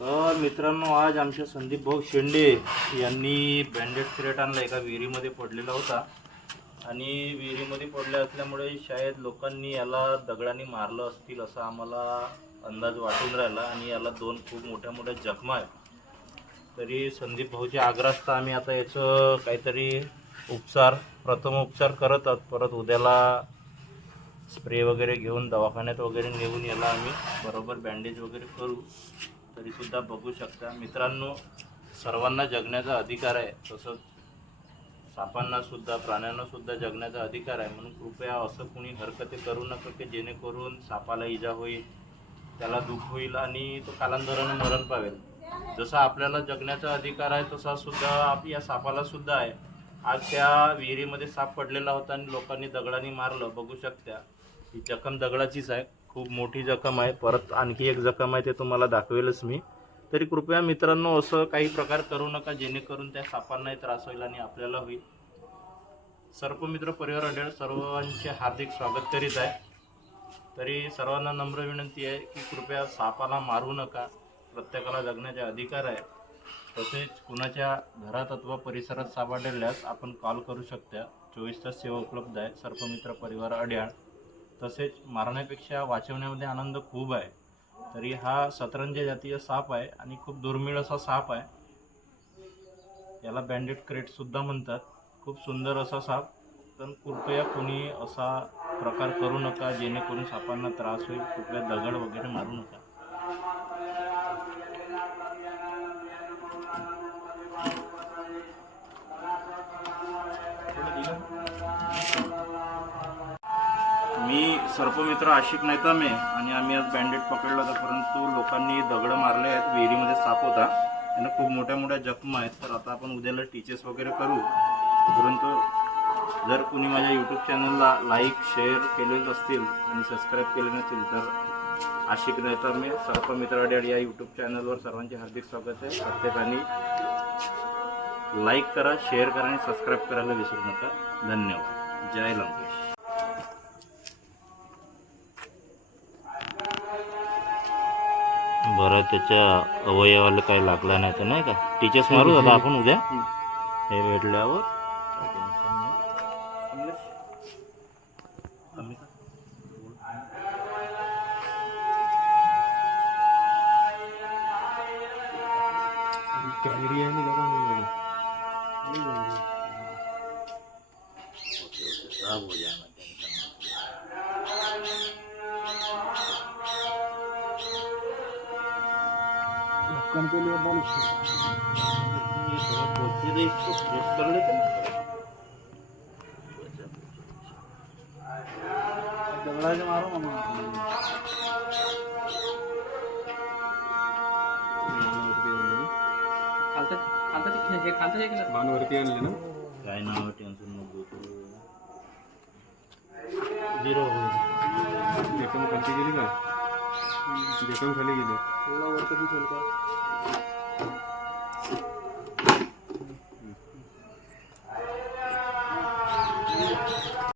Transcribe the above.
तर मित्रांनो आज आमच्या संदीप भाऊ शेंडे यांनी बँडेड सिरेट आणला. एका विहिरीमध्ये पडलेला होता. आणि विहिरीमध्ये पडल्या असल्यामुळे शाळेत लोकांनी याला दगडाने मारलं असतील असा आम्हाला अंदाज वाटून राहिला आणि याला दोन खूप मोठ्या मोठ्या जखमा आहेत. तरी संदीप भाऊच्या आग्रहास्तव आम्ही आता याचं काहीतरी उपचार प्रथम उपचार करत आहोत. परत उद्याला स्प्रे वगैरे घेऊन दवाखान्यात वगैरे नेऊन याला आम्ही बरोबर बँडेज वगैरे करू. तरीसुद्धा बघू शकता. मित्रांनो सर्वांना जगण्याचा अधिकार आहे. तसंच सापांनासुद्धा प्राण्यांनासुद्धा जगण्याचा अधिकार आहे. म्हणून कृपया असं कुणी हरकते करू नका की जेणेकरून सापाला इजा होईल त्याला दुःख होईल आणि तो कालांतराने मरण पावेल. जसा आपल्याला जगण्याचा अधिकार आहे तसा सुद्धा आप या सापाला सुद्धा आहे. आज त्या विहिरीमध्ये साप पडलेला होता आणि लोकांनी दगडाने मारलं. बघू शकता ही जखम दगडाचीच आहे. खूप मोठी जखम आहे. परत आणखी एक जखम आहे ते तुम्हाला दाखवेलच मी. तरी कृपया मित्रांनो असं काही प्रकार करू नका जेणेकरून त्या सापांनाही त्रास होईल आणि आपल्याला होईल. सर्पमित्र परिवार अडेळ सर्वांचे हार्दिक स्वागत करीत आहे. तरी सर्वांना नम्र विनंती आहे की कृपया सापाला मारू नका. प्रत्येकाला जगण्याचे अधिकार आहे. तसेच कुणाच्या घरात अथवा परिसरात साप आढळल्यास आपण कॉल करू शकता. चोवीस तास सेवा उपलब्ध आहे सर्पमित्र परिवार अड्याळ तसेच मारण्यापेक्षा वाचवण्यामध्ये आनंद खूप आहे. तरी हा सतरंज जातीय साप आहे आणि खूप दुर्मिळ असा साप आहे. याला बँडेड क्रेटसुद्धा म्हणतात. खूप सुंदर असा साप. पण कृपया कोणी असा प्रकार करू नका जेणेकरून सापांना त्रास होईल. कृपया दगड वगैरे मारू नका. सर्पमित्र आशिक नेतामे आणि आम्ही आज बँडेड पकडलं होतं परंतु लोकांनी दगडं मारले आहेत विहिरीमध्ये साप होता. त्यांना खूप मोठ्या मोठ्या जखमा आहेत. तर आता आपण उद्याला टीचर्स वगैरे करू. परंतु जर कुणी माझ्या यूट्यूब चॅनलला लाईक शेअर केलेले असतील आणि सबस्क्राईब केले नसतील तर आशिक नेतामे सर्पमित्र अड्याड या यूट्यूब चॅनलवर सर्वांचे हार्दिक स्वागत आहे. प्रत्येकाने लाईक करा शेअर करा आणि सबस्क्राईब करायला विसरू नका. धन्यवाद. जय लंकेश. त्याच्या अवयवाला काही लागला नाही तर नाही का? टीचर्स मारू दादा आपण उद्या. हे भेटल्यावर हो जाएगा ನಾನೂರು ರೂಪಾಯಿ ಜೀರೋ ಕಂಪ್ಲೀಟ್ भेटून खाली गेले. लेते ना पोछा, का